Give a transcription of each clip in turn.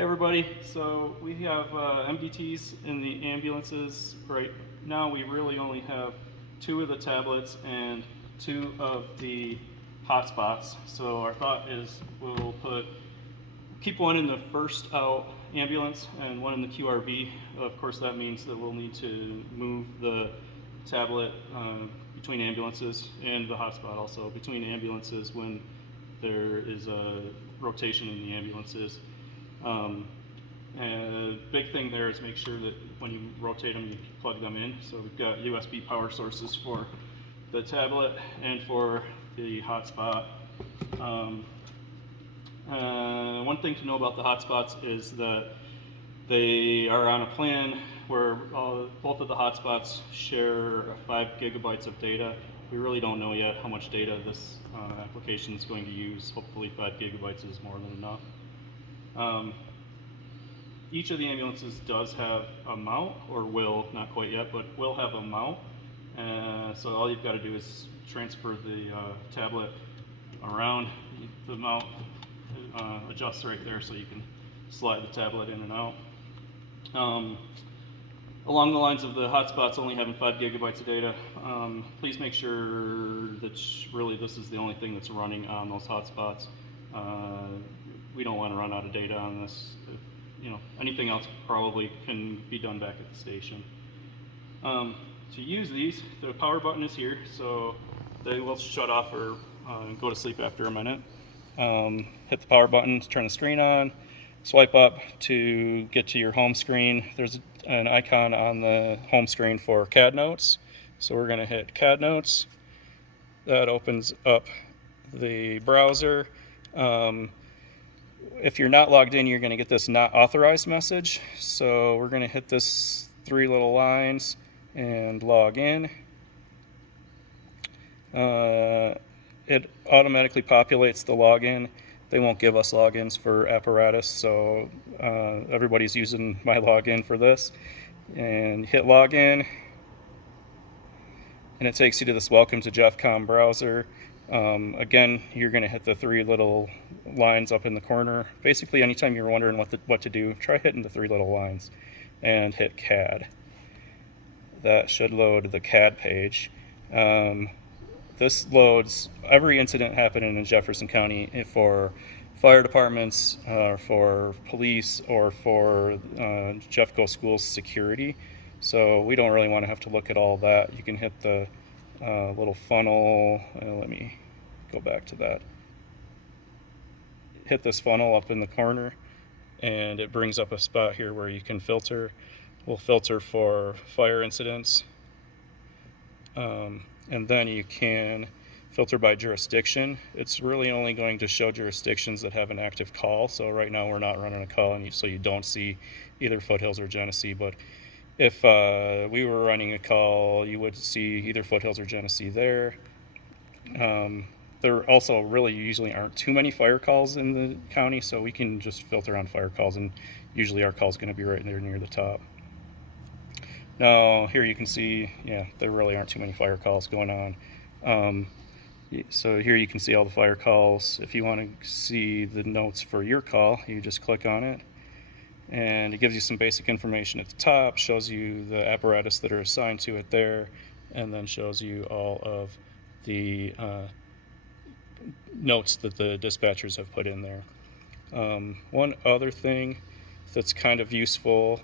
Hey everybody, so we have MDTs in the ambulances. Right now we really only have 2 of the tablets and 2 of the hotspots. So our thought is we'll keep one in the first out ambulance and one in the QRV. Of course that means that we'll need to move the tablet between ambulances and the hotspot also between ambulances when there is a rotation in the ambulances. And the big thing there is make sure that when you rotate them, you plug them in. So we've got USB power sources for the tablet and for the hotspot. One thing to know about the hotspots is that they are on a plan where both of the hotspots share 5 gigabytes of data. We really don't know yet how much data this application is going to use. Hopefully 5 gigabytes is more than enough. Each of the ambulances does have a mount, or will, not quite yet, but will have a mount. So all you've got to do is transfer the tablet around. The mount adjusts right there so you can slide the tablet in and out. Along the lines of the hotspots only having 5 gigabytes of data, please make sure that really this is the only thing that's running on those hotspots. We don't want to run out of data on this. Anything else probably can be done back at the station. To use these, the power button is here, so they will shut off or go to sleep after a minute. Hit the power button to turn the screen on, swipe up to get to your home screen. There's an icon on the home screen for CAD notes, so we're going to hit CAD notes. That opens up the browser. If you're not logged in, you're going to get this not authorized message. So we're going to hit this 3 little lines and log in. It automatically populates the login. They won't give us logins for apparatus, so everybody's using my login for this. And hit login, and it takes you to this Welcome to JeffCom browser. Again, you're going to hit the 3 little lines up in the corner. Basically, anytime you're wondering what to do, try hitting the 3 little lines and hit CAD. That should load the CAD page. This loads every incident happening in Jefferson County for fire departments, for police, or for Jeffco Schools security. So we don't really want to have to look at all that. You can hit the little funnel. Let me go back to that. Hit this funnel up in the corner, and it brings up a spot here where you can filter. We'll filter for fire incidents, and then you can filter by jurisdiction. It's really only going to show jurisdictions that have an active call. So right now we're not running a call, and so you don't see either Foothills or Genesee. But if we were running a call, you would see either Foothills or Genesee there. There also really usually aren't too many fire calls in the county, so we can just filter on fire calls, and usually our call is going to be right there near the top. Now here you can see, there really aren't too many fire calls going on. So here you can see all the fire calls. If you want to see the notes for your call, you just click on it, and it gives you some basic information at the top, shows you the apparatus that are assigned to it there, and then shows you all of the notes that the dispatchers have put in there. One other thing that's kind of useful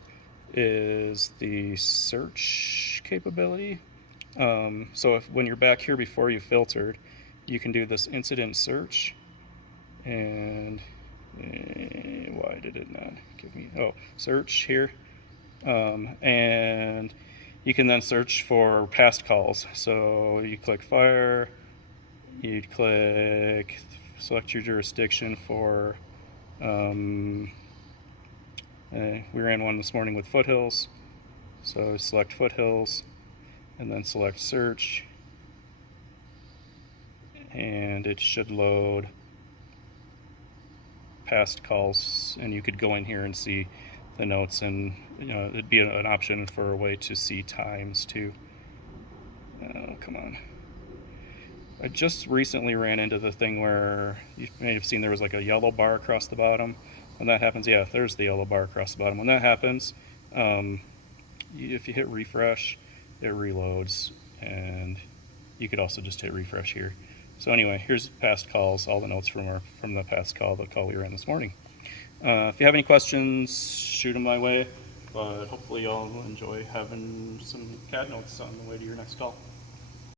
is the search capability. So when you're back here before you filtered, you can do this incident search, and why did it not give me, search here, and you can then search for past calls. So you click fire, you'd click select your jurisdiction for we ran one this morning with Foothills, so select Foothills and then select search, and it should load past calls, and you could go in here and see the notes, and it'd be an option for a way to see times too. Come on. I just recently ran into the thing where you may have seen there was like a yellow bar across the bottom. When that happens, yeah, there's the yellow bar across the bottom. When that happens, if you hit refresh, it reloads, and you could also just hit refresh here. So anyway, here's past calls, all the notes from the past call, the call we ran this morning. If you have any questions, shoot them my way, but hopefully y'all enjoy having some CAD notes on the way to your next call.